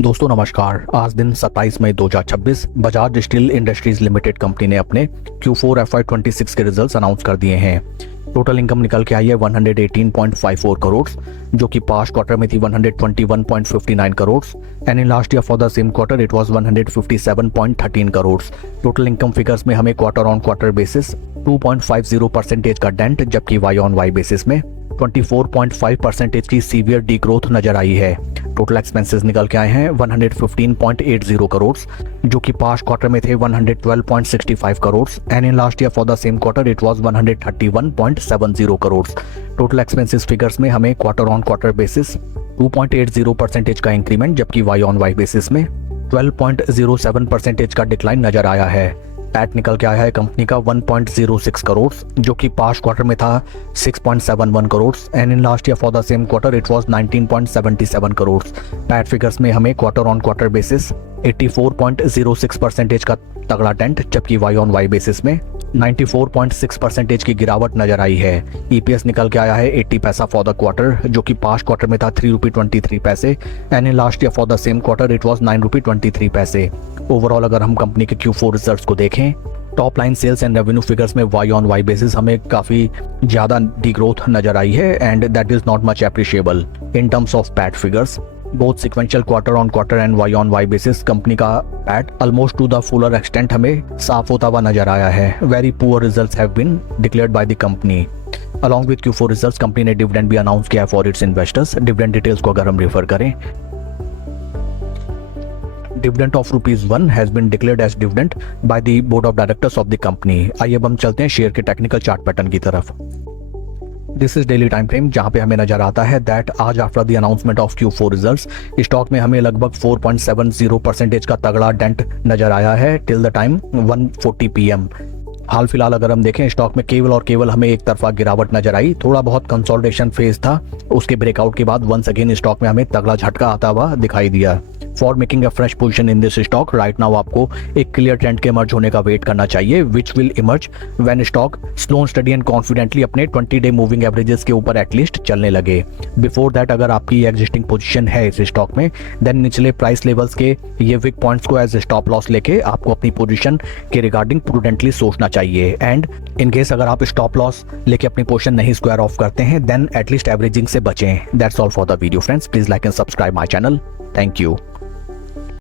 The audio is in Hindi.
दोस्तों नमस्कार। आज दिन 27 मई 2026 Bajaj steel industries limited company ने अपने Q4 FY26 के रिजल्ट्स अनाउंस कर दिए हैं। टोटल इनकम निकल के आई है 118.54 करोड़, जो कि पास्ट क्वार्टर में थी 121.59 crore and in last year for the same quarter it was 157.13 crore. Total income figures में हमें क्वार्टर ऑन क्वार्टर बेसिस 2.50% का डेंट, जबकि वाई ऑन वाई बेसिस में 24.5% की सीवियर डी ग्रोथ नजर आई है। टोटल एक्सपेंसेस निकल के आए हैं 115.80 करोड़, जो कि पास्ट क्वार्टर में थे 112.65 crore and in last year for the same quarter it was 131.70 crore. Total expenses figures में हमें क्वार्टर ऑन क्वार्टर बेसिस 2.80% का इंक्रीमेंट, जबकि वाई ऑन वाई बेसिस में 12.07% का डिक्लाइन नजर आया है। पैट निकल के आया है कंपनी का 1.06 करोड़, जो कि पास्ट क्वार्टर में था 6.71 crore and in last year for the same quarter it was 19.77 crore. PAT figures में हमें क्वार्टर ऑन क्वार्टर बेसिस 84.06% का तगड़ा डेंट, जबकि वाई ऑन वाई बेसिस में 94.6% की गिरावट नजर आई है। ईपीएस निकल के आया है 80 पैसा फॉर द क्वार्टर, जो कि पास्ट क्वार्टर में था 3 रुपये 23 पैसे and in last year for the same quarter it was 9 रुपये 23 पैसे। ओवरऑल अगर हम कंपनी के Q4 रिजल्ट्स को देखें, top line sales and revenue figures में वाई ऑन वाई बेसिस हमें काफ़ी ज़्यादा डिग्रोथ नजर आई है and that is not much appreciable. In terms of PAT figures, both sequential quarter on quarter and Y on Y basis company का PAT almost to the fuller extent हमें साफ होता हुआ नजर आया है। Very poor results have been declared by the company. Along with Q4 results company ने डिविडेंड भी अनाउंस किया है for its investors. Dividend details को अगर हम रेफर करें, dividend of ₹1 has been declared as dividend by the board of directors of the company. आइए अब हम चलते हैं शेयर के टेक्निकल चार्ट पैटर्न की तरफ। This is daily time frame, जहां पे हमें नजर आता है दैट आज after the announcement of Q4 results stock में हमें लगभग 4.70% का तगड़ा डेंट नजर आया है टिल द टाइम 1:40 PM। हाल फिलहाल अगर हम देखें, स्टॉक में केवल और केवल हमें एक तरफा गिरावट नजर आई। थोड़ा बहुत कंसोलिडेशन फेज था, उसके ब्रेकआउट के बाद वंस अगेन स्टॉक में हमें तगड़ा झटका आता हुआ दिखाई दिया। For making a fresh position in this stock right now आपको एक क्लियर ट्रेंड के इमर्ज होने का वेट करना चाहिए, which will emerge when stock slow study and confidently अपने 20 डे मूविंग एवरेजेस के ऊपर एटलीस्ट चलने लगे। बिफोर दैट अगर आपकी एग्जिस्टिंग पोजीशन है इस स्टॉक में, देन निचले प्राइस लेवल्स के ये वीक पॉइंट्स को एज स्टॉप लॉस लेके आपको अपनी पोजीशन के रिगार्डिंग प्रूडेंटली सोचना चाहिए। एंड इन केस अगर आप स्टॉप लॉस लेके अपनी पोजीशन नहीं स्क्वायर ऑफ करते हैं, देन एटलीस्ट एवरेजिंग से बचें। That's all for the video friends. Please like and subscribe my channel. Thank you.